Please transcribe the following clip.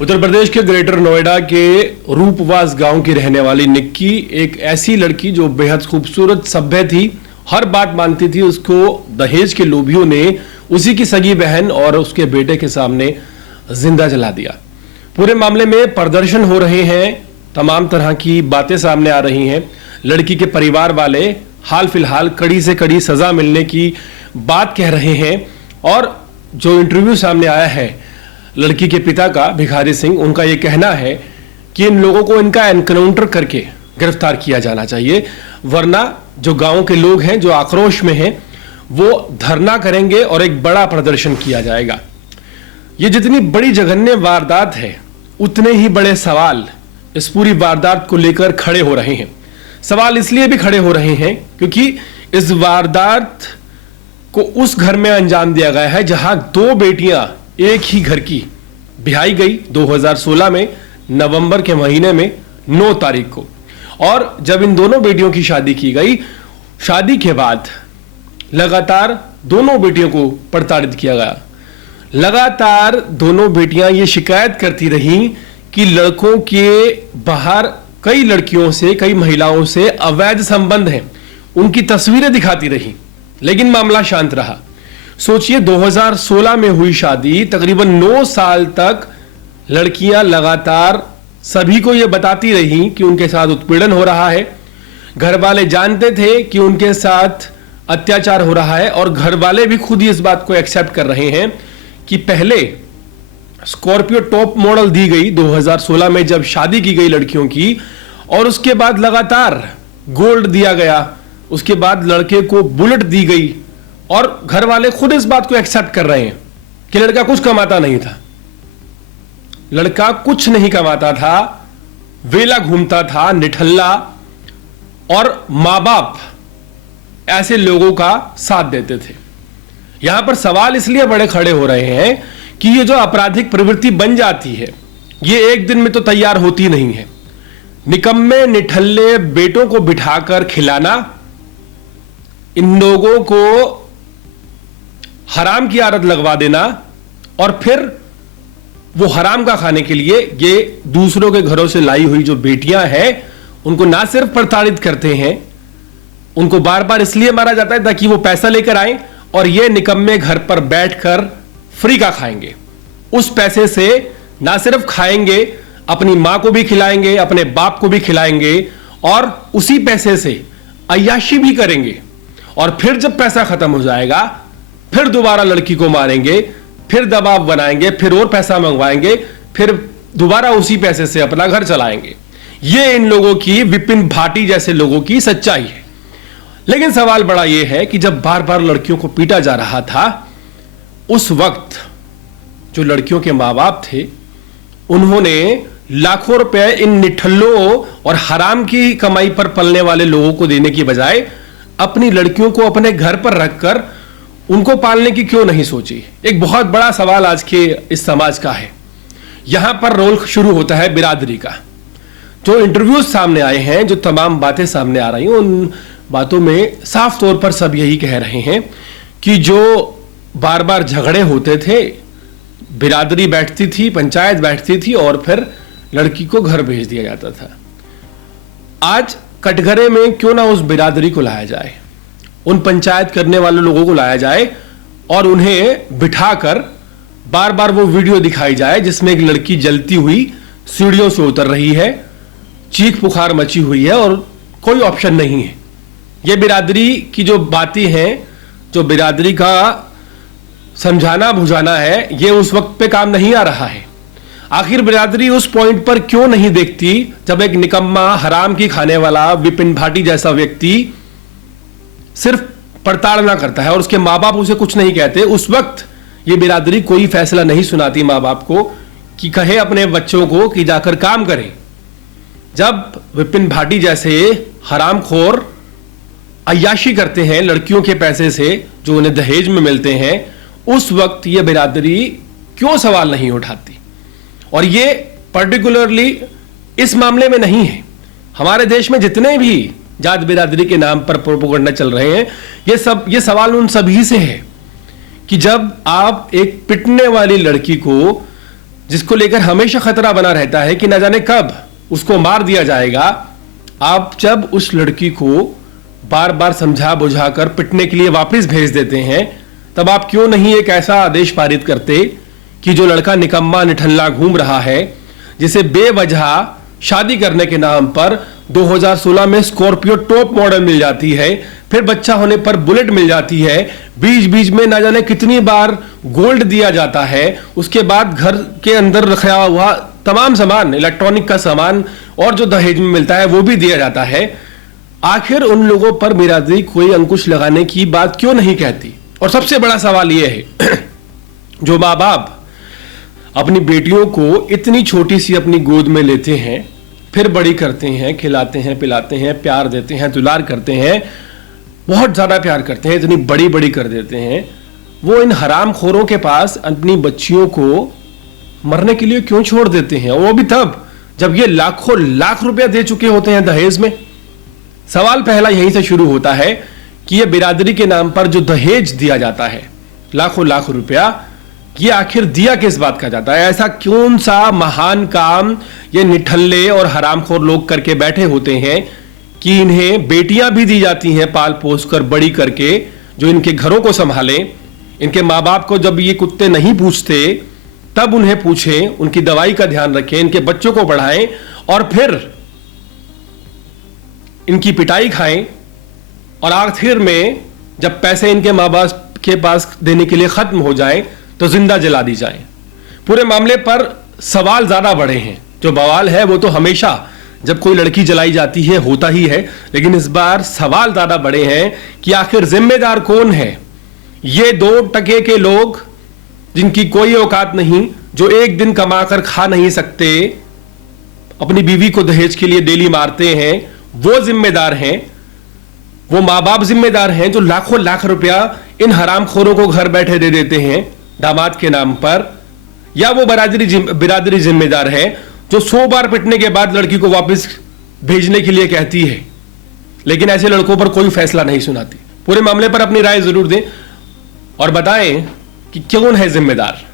उत्तर प्रदेश के ग्रेटर नोएडा के रूपवास गांव की रहने वाली निक्की एक ऐसी लड़की जो बेहद खूबसूरत, सभ्य थी, हर बात मानती थी। उसको दहेज के लोभियों ने उसी की सगी बहन और उसके बेटे के सामने जिंदा जला दिया। पूरे मामले में प्रदर्शन हो रहे हैं, तमाम तरह की बातें सामने आ रही हैं। लड़की के परिवार वाले हाल फिलहाल कड़ी से कड़ी सजा मिलने की बात कह रहे हैं और जो इंटरव्यू सामने आया है लड़की के पिता का, भिखारी सिंह, उनका ये कहना है कि इन लोगों को इनका एनकाउंटर करके गिरफ्तार किया जाना चाहिए, वरना जो गांव के लोग हैं जो आक्रोश में हैं वो धरना करेंगे और एक बड़ा प्रदर्शन किया जाएगा। ये जितनी बड़ी जघन्य वारदात है उतने ही बड़े सवाल इस पूरी वारदात को लेकर खड़े हो रहे हैं। सवाल इसलिए भी खड़े हो रहे हैं क्योंकि इस वारदात को उस घर में अंजाम दिया गया है जहां दो बेटियां एक ही घर की ब्याही गई 2016 में नवंबर के महीने में 9 तारीख को। और जब इन दोनों बेटियों की शादी की गई, शादी के बाद लगातार दोनों बेटियों को प्रताड़ित किया गया। लगातार दोनों बेटियां ये शिकायत करती रहीं कि लड़कों के बाहर कई लड़कियों से, कई महिलाओं से अवैध संबंध हैं, उनकी तस्वीरें दिखाती रहीं, लेकिन मामला शांत रहा। सोचिए 2016 में हुई शादी, तकरीबन 9 साल तक लड़कियां लगातार सभी को यह बताती रहीं कि उनके साथ उत्पीड़न हो रहा है। घर वाले जानते थे कि उनके साथ अत्याचार हो रहा है और घर वाले भी खुद ही इस बात को एक्सेप्ट कर रहे हैं कि पहले स्कॉर्पियो टॉप मॉडल दी गई 2016 में जब शादी की गई लड़कियों की, और उसके बाद लगातार गोल्ड दिया गया, उसके बाद लड़के को बुलेट दी गई और घर वाले खुद इस बात को एक्सेप्ट कर रहे हैं कि लड़का कुछ कमाता नहीं था। लड़का कुछ नहीं कमाता था, वेला घूमता था, निठल्ला, और मां बाप ऐसे लोगों का साथ देते थे। यहां पर सवाल इसलिए बड़े खड़े हो रहे हैं कि ये जो आपराधिक प्रवृत्ति बन जाती है ये एक दिन में तो तैयार होती नहीं है। निकम्मे निठल्ले बेटों को बिठाकर खिलाना, इन लोगों को हराम की आदत लगवा देना और फिर वो हराम का खाने के लिए ये दूसरों के घरों से लाई हुई जो बेटियां हैं उनको ना सिर्फ प्रताड़ित करते हैं, उनको बार बार इसलिए मारा जाता है ताकि वो पैसा लेकर आए और ये निकम्मे घर पर बैठकर फ्री का खाएंगे। उस पैसे से ना सिर्फ खाएंगे, अपनी मां को भी खिलाएंगे, अपने बाप को भी खिलाएंगे और उसी पैसे से अय्याशी भी करेंगे। और फिर जब पैसा खत्म हो जाएगा फिर दोबारा लड़की को मारेंगे, फिर दबाव बनाएंगे, फिर और पैसा मंगवाएंगे, फिर दोबारा उसी पैसे से अपना घर चलाएंगे। ये इन लोगों की, विपिन भाटी जैसे लोगों की सच्चाई है। लेकिन सवाल बड़ा यह है कि जब बार बार लड़कियों को पीटा जा रहा था, उस वक्त जो लड़कियों के मां बाप थे उन्होंने लाखों रुपए इन निठल्लों और हराम की कमाई पर पलने वाले लोगों को देने की बजाय अपनी लड़कियों को अपने घर पर रखकर उनको पालने की क्यों नहीं सोची। एक बहुत बड़ा सवाल आज के इस समाज का है। यहां पर रोल शुरू होता है बिरादरी का। जो इंटरव्यूज सामने आए हैं, जो तमाम बातें सामने आ रही हैं, उन बातों में साफ तौर पर सब यही कह रहे हैं कि जो बार बार झगड़े होते थे, बिरादरी बैठती थी, पंचायत बैठती थी और फिर लड़की को घर भेज दिया जाता था। आज कटघरे में क्यों ना उस बिरादरी को लाया जाए, उन पंचायत करने वाले लोगों को लाया जाए और उन्हें बिठाकर बार बार वो वीडियो दिखाई जाए जिसमें एक लड़की जलती हुई सीढ़ियों से उतर रही है, चीख पुकार मची हुई है और कोई ऑप्शन नहीं है। ये बिरादरी की जो बातें हैं, जो बिरादरी का समझाना बुझाना है, ये उस वक्त पे काम नहीं आ रहा है। आखिर बिरादरी उस पॉइंट पर क्यों नहीं देखती जब एक निकम्मा, हराम की खाने वाला विपिन भाटी जैसा व्यक्ति सिर्फ प्रताड़ना करता है और उसके माँ बाप उसे कुछ नहीं कहते। उस वक्त ये बिरादरी कोई फैसला नहीं सुनाती माँ बाप को कि कहे अपने बच्चों को कि जाकर काम करें। जब विपिन भाटी जैसे हरामखोर अय्याशी करते हैं लड़कियों के पैसे से जो उन्हें दहेज में मिलते हैं, उस वक्त ये बिरादरी क्यों सवाल नहीं उठाती। और ये पर्टिकुलरली इस मामले में नहीं है, हमारे देश में जितने भी जात बिरादरी के नाम पर प्रोपेगेंडा चल रहे हैं, ये सवाल उन सभी से है कि जब आप एक पिटने वाली लड़की को जिसको लेकर हमेशा खतरा बना रहता है कि न जाने कब उसको मार दिया जाएगा, आप जब उस लड़की को बार बार समझा बुझा कर पिटने के लिए वापस भेज देते हैं, तब आप क्यों नहीं एक ऐसा आदेश पारित करते कि जो लड़का निकम्मा निठल्ला घूम रहा है, जिसे बेवजह शादी करने के नाम पर 2016 में स्कॉर्पियो टॉप मॉडल मिल जाती है, फिर बच्चा होने पर बुलेट मिल जाती है, बीच बीच में ना जाने कितनी बार गोल्ड दिया जाता है, उसके बाद घर के अंदर रखा हुआ तमाम सामान, इलेक्ट्रॉनिक का सामान और जो दहेज में मिलता है वो भी दिया जाता है, आखिर उन लोगों पर बिरादरी कोई अंकुश लगाने की बात क्यों नहीं कहती? और सबसे बड़ा सवाल यह है जो माँ बाप अपनी बेटियों को इतनी छोटी सी अपनी गोद में लेते हैं, फिर बड़ी करते हैं, खिलाते हैं, पिलाते हैं, प्यार देते हैं, दुलार करते हैं, बहुत ज्यादा प्यार करते हैं, इतनी बड़ी बड़ी कर देते हैं, वो इन हरामखोरों के पास अपनी बच्चियों को मरने के लिए क्यों छोड़ देते हैं? वो भी तब जब ये लाखों लाख रुपया दे चुके होते हैं दहेज में। सवाल पहला यहीं से शुरू होता है कि ये बिरादरी के नाम पर जो दहेज दिया जाता है, लाखों लाख रुपया, ये आखिर दिया किस बात का जाता है? ऐसा कौन सा महान काम ये निठल्ले और हरामखोर लोग करके बैठे होते हैं कि इन्हें बेटियां भी दी जाती हैं पाल पोस कर बड़ी करके, जो इनके घरों को संभालें, इनके माँ बाप को जब ये कुत्ते नहीं पूछते तब उन्हें पूछें, उनकी दवाई का ध्यान रखें, इनके बच्चों को पढ़ाएं और फिर इनकी पिटाई खाएं, और आखिर में जब पैसे इनके माँ बाप के पास देने के लिए खत्म हो जाएं तो जिंदा जला दी जाए। पूरे मामले पर सवाल ज्यादा बड़े हैं। जो बवाल है वो तो हमेशा जब कोई लड़की जलाई जाती है होता ही है, लेकिन इस बार सवाल ज्यादा बड़े हैं कि आखिर जिम्मेदार कौन है? ये 2 टके के लोग जिनकी कोई औकात नहीं, जो एक दिन कमाकर खा नहीं सकते, अपनी बीवी को दहेज के लिए डेली मारते हैं, वो जिम्मेदार हैं? वो माँ बाप जिम्मेदार हैं जो लाखों लाख रुपया इन हरामखोरों को घर बैठे दे देते हैं दामाद के नाम पर? या वो बिरादरी जिम्मेदार है जो 100 बार पिटने के बाद लड़की को वापस भेजने के लिए कहती है, लेकिन ऐसे लड़कों पर कोई फैसला नहीं सुनाती? पूरे मामले पर अपनी राय जरूर दें और बताएं कि कौन है जिम्मेदार।